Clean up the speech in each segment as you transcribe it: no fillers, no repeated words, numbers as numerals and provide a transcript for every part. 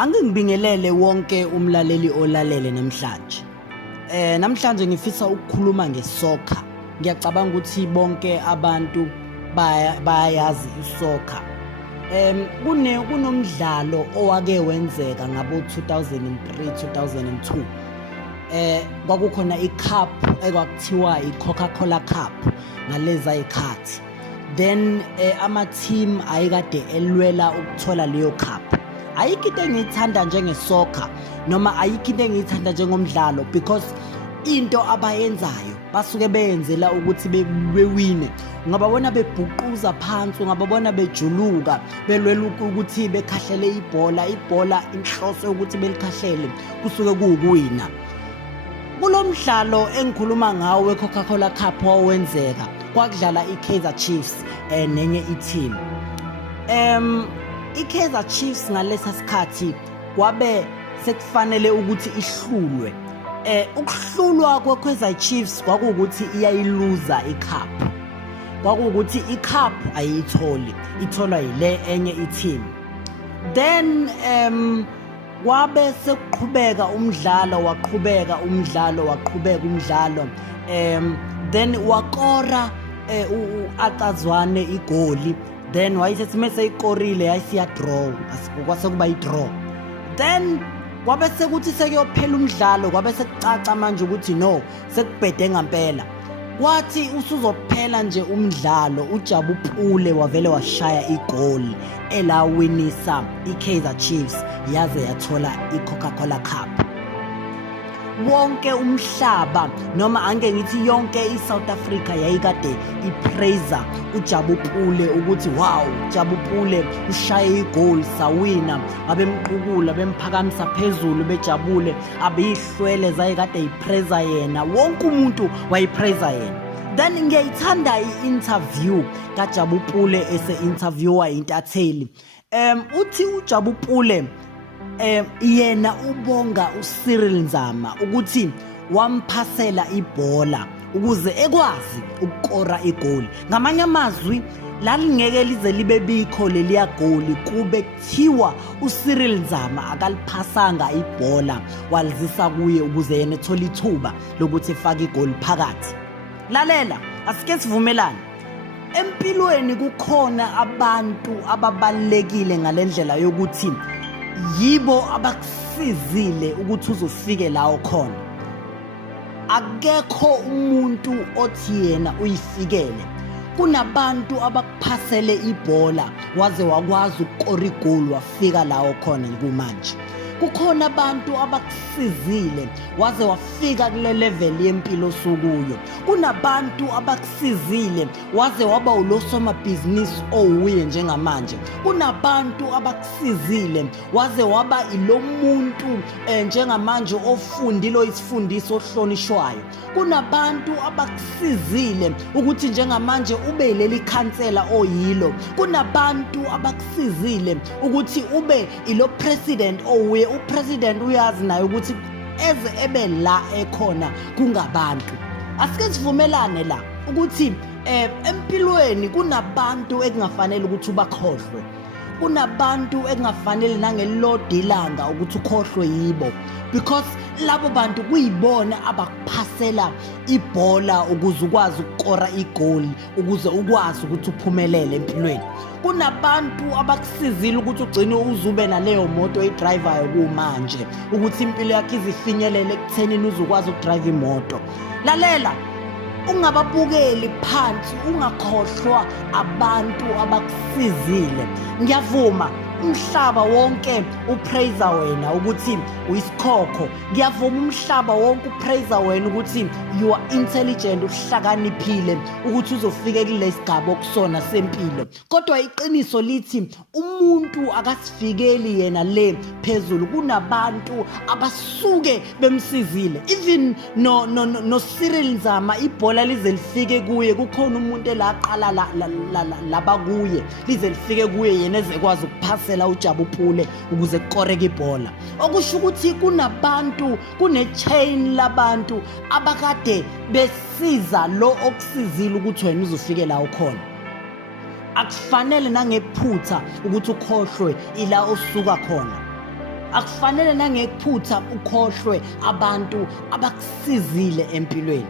Angingibingelele wonke umlaleli olalele namhlanje. Namhlanje ngifisa ukukhuluma ngesoccer. Ngiyacabanga ukuthi bonke abantu bayayazi isoccer. Kunomdlalo owake wenzeka ngabo 2003-2002. Kwakukhona icup ekwakuthiwa iCoca-Cola Cup ngaleza ikhathi. Then ama-team ayikade elwela ukuthola leyo cup. Ayikho into engiyithanda njengesoccer noma ayikho into engiyithanda njengomdlalo because into abayenzayo basuke beyenzela ukuthi bewine. Ungababona bebhuquza phansi, ungababona bejuluka belwela ukuthi bekhahlele ibhola inhloso ukuthi belikhahlele kusuke kuwukuwina. Kulomdlalo engikhuluma ngawo weCoca-Cola Cup owenzeka kwakudlala iKaizer Chiefs nenye i-team. iKaizer Chiefs ngalesa sikhathi kwabe sekufanele ukuthi ihlulwe. Ukuhlulwa kweKaizer Chiefs kwakuwukuthi iyayiluza icup. Kwakuwukuthi icup ayitholi, itholwa yile enye i-team. Then kwabe sekuqhubeka umdlalo, waqhubeka umdlalo. Then wakora uAtazwane igoli. Then wayesethi mase ikorile yayisiya draw, kwase kuba i-draw. Then kwabe sekuthi sekuyophela umdlalo, kwabe sekucaca manje ukuthi no, sekubhede ngempela. Kwathi usuzophela nje umdlalo, uJabu Pule wavele washaya igoli elawinisa iKaizer Chiefs yaze yathola iCoca-Cola Cup. Wonke umhlaba noma ange ngithi yonke iSouth Africa yayikade ipraise uJabu Pule ukuthi wow, Jabu Pule ushaye igoli sawina, abemqukula bemphakamisa phezulu bejabule, abihlwele zayikade ipraise yena, wonke umuntu wayipraise yena. Then ngiyayithanda i-interview kaJabu Pule ese-interviewa intatheli. Uthi uJabu Pule yena ubonga uCyril Nzama ukuthi wamphasela ibhola ukuze ekwazi ukukora igoli. Ngamanye amazwi lalingeke lize libe bikho leliya goli kube kuthiwa uCyril Nzama akaliphasanga ibhola walizisa kuye ukuze yena ethole ithuba lokuthi efake igoli phakathi. Lalela, asike sivumelane. Empilweni kukhona abantu ababalekile ngalendlela yokuthi yibo abakusizile ukuthi uzofike la ukhona. Akekho umuntu othi yena uyifikele. Kunabantu abakuphasele ibhola waze wakwazi ukukora igoli wafika la ukhona kumanje. Kukhona abantu abakusizile waze wafika kule level yempilo sokuyo. Kunabantu abakusizile waze waba ulosomabhizinisi owuye njengamanje. Kunabantu abakusizile waze waba ilomuntu njengamanje ofundile isifundiso ohlonishwayo. Kunabantu abakusizile ukuthi njengamanje ube leli khansela oyilo. Kunabantu abakusizile ukuthi ube ilo president owuye. Upresident uyazi naye ukuthi eze ebe la ekhona kungabantu. Asike sivumelane la ukuthi empilweni kunabantu ekungafanele ukuthi ubakhohlwe. Kunabantu ekungafanele nangelilodilanga ukuthi ukhohlwe yibo, because labo bantu kuyibona abakuphasela ibhola ukuze ukwazi ukukora igoli, ukuze ukwazi ukuthi uphumelele empilweni. Kunabantu abakusizile ukuthi ugcine uzube naleyo moto oyidrivayo kumanje ukuthi impilo yakhe izifinyelele ekuthenini uzokwazi ukudrive imoto. Lalela, ungababukeli phansi, ungakhohlwa abantu abakusizile. Ngiyavuma umhlaba wonke upraise wena ukuthi uyisikhokho. Ngiyavuma umhlaba wonke upraise wena ukuthi you are intelligent, uhlakaniphile ukuthi uzofike kule sigaba okusona sempilo. Kodwa iqiniso lithi umuntu akasifikeli yena le phezulu. Kunabantu abasuke bemsizile. Even no Cyril Nzama ibhola lize lifike kuye, kukhona umuntu elaqala laba kuye lize lifike kuye yena ezekwazi ukuphasa uJabu Pule ukuze kukoreke ibhola. Okusho ukuthi kunabantu, kune-chain labantu abakade besiza lo okusizile ukuthi wena uzofike la ukhona. Akufanele nangephutha ukuthi ukhohlwe ila osuka khona. akufanele nangekuphutha ukhohlwe abantu abakusizile empilweni.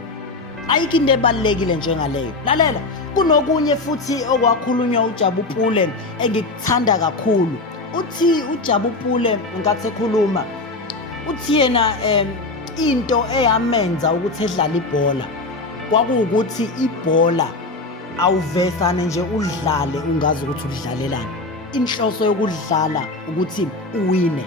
Ayikho into ebalulekile njengaleyo. Lalela, kunokunye futhi okwakhulunywa uJabu Pule engikuthanda kakhulu. Uthi uJabu Pule nkathi ekhuluma uthi yena into eyamenza ukuthi edlale ibhola kwakuwukuthi ibhola awuvesane nje udlale ungazi ukuthi udlalelani. Inhloso yokudlala ukuthi uwine.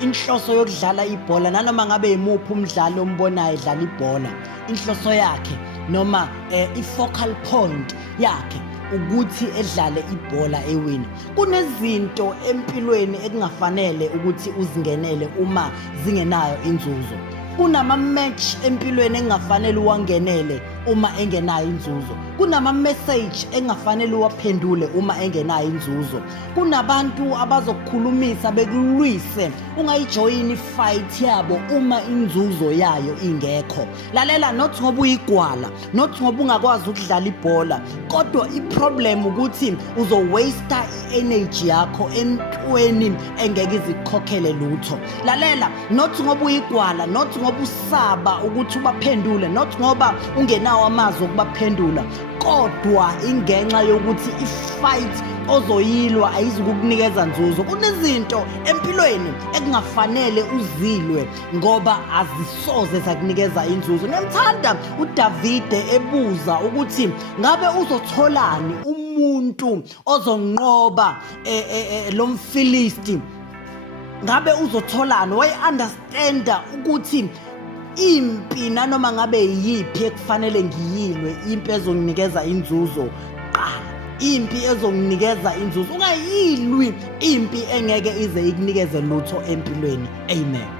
Inhloso yokudlala ibhola nanoma ngabe imuphi umdlali ombonayo edlala ibhola, inhloso yakhe noma i-focal point yakhe ukuthi edlale ibhola ewina. Kunezinto empilweni ekungafanele ukuthi uzingenele uma zingenayo inzuzo. Kunama match empilweni engafanele uwangenele uma engenayo inzuzo. Kunama message engafanele uwaphendule uma engenayo inzuzo. Kunabantu abazokukhulumisa bekulwise ungayijoyini ifight yabo uma inzuzo yayo ingekho. Lalela, not ngoba uyigwala, not ngoba ungakwazi ukudlala ibhola, kodwa iproblem ukuthi uzo waste energy yakho entweni engeke izikhokhele lutho. Lalela, not ngoba uyigwala, not ngoba usaba ukuthi ubaphendule, not ngoba ungenawo amazwi okubaphendula, kodwa ingenxa yokuthi ifight ozoyilwa ayizukukunikeza nzuzo. Kunezinto empilweni ekungafanele uzilwe ngoba azisoze zakunikeza inzuzo. Ngiyamthanda uDavide ebuza ukuthi ngabe uzotholani umuntu ozonqoba lo mfilisti, ngabe uzotholani? Wayi-understanda ukuthi impi nanoma ngabe yiphi ekufanele ngiyilwe, impi ezonginikeza inzuzo qala, impi ezonginikeza inzuzo. Ungayilwi impi engeke ize ikunikeze lutho empilweni. Amen.